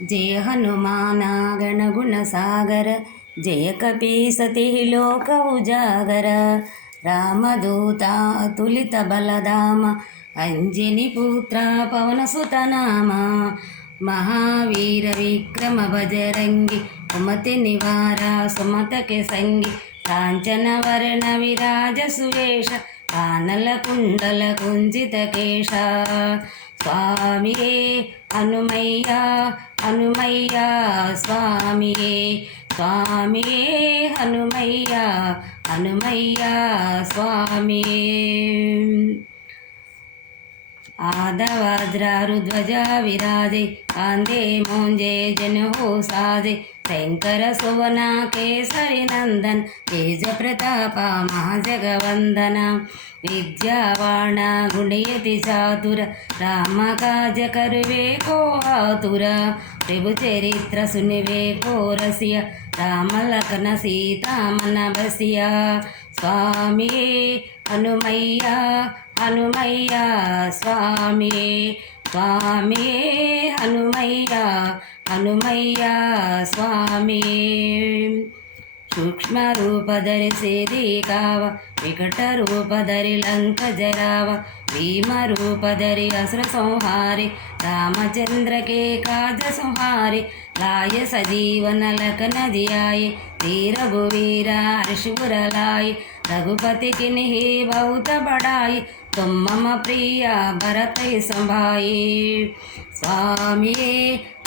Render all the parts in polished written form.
जय हनुमान गणगुण सागर, जय कपीसति लोक उजागर। रामदूता अतुलित बलधाम, अंजनी पुत्र पवन सुत नाम। महावीर विक्रम बजरंगी, कुमति निवार सुमत के संगी। कांचन वर्ण विराज सुवेश, कानल कुंडल कुंजित केश। स्वामिये हनुमय्या हनुमय्या स्वामिये स्वामिये हनुमय्या हनुमय्या स्वामिये। आदवज्रारुध्वजा विराजे, कांधे मोंजे जनेऊ साजे। शंकर सुवन केसरी नंदन, तेज प्रताप महाजगवंदना। विद्यावान गुणयति चातुर, राम काज करुवे को आतुर। प्रभु चरित्र सुनिवे को रसिया, राम लखन सीता मन बसिया। स्वामिये हनुमय्या हनुमय्या स्वामिये स्वामिये हनुमय्या हनुमय्या स्वामिये। सूक्ष्म रूप धरि सिद्धि काव, विकट रूप धरि लंक जराव। भीम रूप धरि असुर संहारे, रामचंद्र के काज संहारे। लाय सजीवन लखन जियाए, वीर रघुवीर हर्षुर लाए। रघुपति किन्हि बहुत बड़ाई, तुम मम प्रिया भरत संभाए। स्वामिये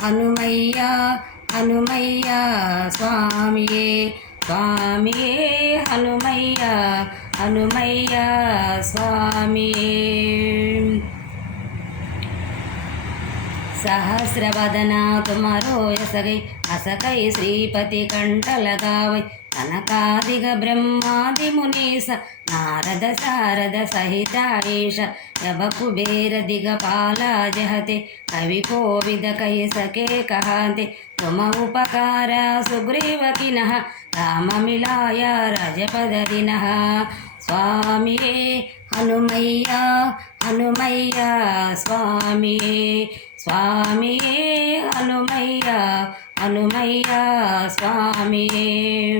हनुमय्या हनुमय्या स्वामिये स्वामिये हनुमय्या हनुमय्या स्वामिये। सहस्रवदना तुम्हारो यस गई, अस कई श्रीपति कंठ लगावै। कनकादिक ब्रह्मादि मुनीस, नारद सारद सहित ईश। जब कुबेर दिगपाल जहते, कवि कोविद कहि सके कहते। तुम उपकार सुग्रीव किन्ह, राम मिलाया राजपद दीन्ह। स्वामिये हनुमय्या हनुमय्या स्वामिये स्वामिये हनुमय्या हनुमय्या स्वामिये।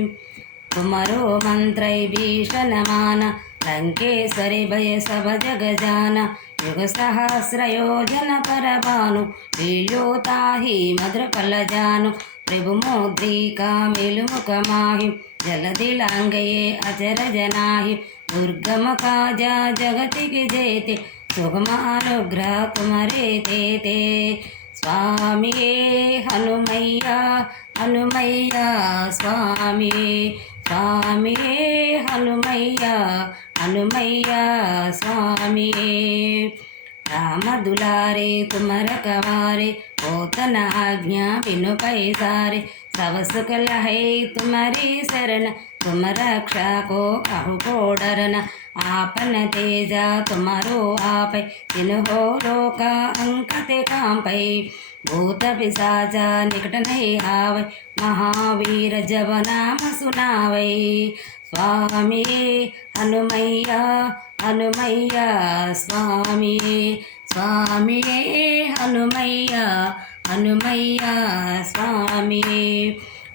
तुमरो मंत्र भीषण मान, लंकेश्वरी भय सब जग जान। युग सहस्र योजन पर भानु, लील्योताहि मधुर फल जानु। प्रभु मौद्रिका मेलुमुख माहि, जलधि लांघये अचरज नाहि। दुर्गम काजा जगति के जेते, सुगम अनुग्रह तुम्हारे तेते। स्वामिये हनुमय्या हनुमय्या स्वामिये स्वामिये हनुमय्या हनुमय्या स्वामिये। राम दुलारे तुम रखवारे, होतन आज्ञा बिनु पैसारे। सब सुख लहै तुम्हारी शरण, तुम रक्षा को कहु को डरन। आपन तेजा तुम्हारो आपै, तिन्हो लोका अंकते कांपै। भूत पिशाचा निकट नहीं आवै, महावीर जब नाम सुनावै। स्वामिये हनुमय्या हनुमय्या स्वामिये स्वामिये हनुमय्या हनुमय्या स्वामिये।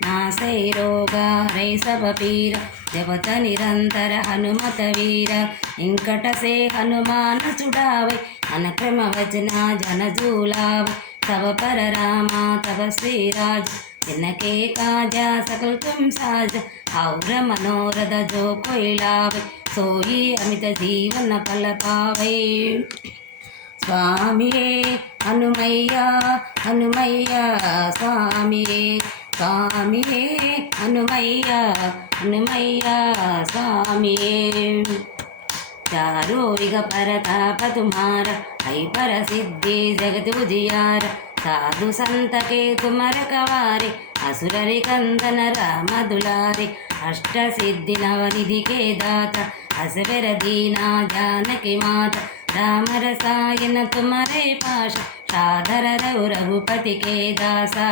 नासै रोग हरै सब पीर, जपत निरंतर हनुमत वीर। इंकट से हनुमान छुड़ावै, मन क्रम वचना जन झूलावै। तब पर रामा तब श्री राज, जिनके काजा सकल तुम साज। और मनोरथ जो कोई लावै, सोई अमित जीवन फल पावै। स्वामिये हनुमय्या हनुमय्या स्वामिये स्वामिये हनुमय्या हनुमय्या स्वामिये। चारो युग परताप तुम्हारा, है पर सिद्धि जगत उजियार। साधु संत के तुम रखवारे, असुर कंदन राम दुलारे। अष्ट सिद्धि नवनिधि के दाता, असवर दीना जानकी माता। राम रसायन तुम्हारे पाशा, सादर रघुपति के दासा।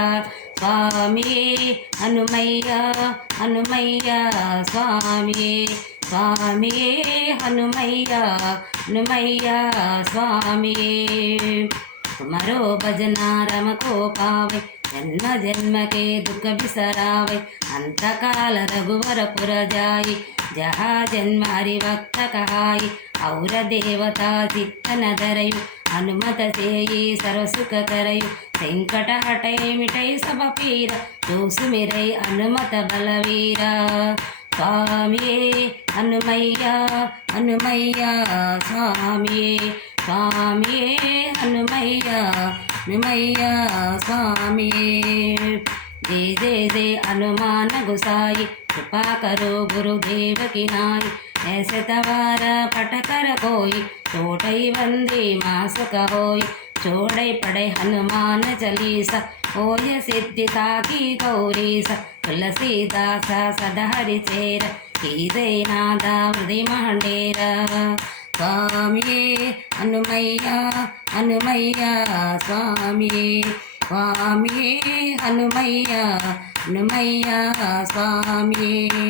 स्वामिये हनुमय्या हनुमय्या स्वामिये स्वामिये हनुमय्या हनुमय्या स्वामिये। तुम्हारो भजना रम को पावे जन्म जन्म के दुख बिसरावे अंतकाल रघुवर पुर जाई जहा जन्म हरिभक्त कहाई और देवता चित्तन धरयु हनुमत सेई सर्वसुख करयु संकट हटै मिटै सब पीर जो सुमिरै हनुमत बलवीरा स्वामिये हनुमैया हनुमैया स्वामिये स्वामिये हनुमैया हनुमैया स्वामिये जय जय जय हनुमान गुसाई कृपा करो गुरुदेव की नाई ऐसे तवारा पट कर कोई छोटई बंदे मास कहोई छोड़े पड़े हनुमान चालीसा होय सिद्धि साकी गौरीसा तुलसीदास सदा हरि चेर की जय नादा हृदय मंडेरा स्वामिये हनुमैया हनुमैया स्वामिये स्वामिये हनुमैया हनुमैया स्वामिये।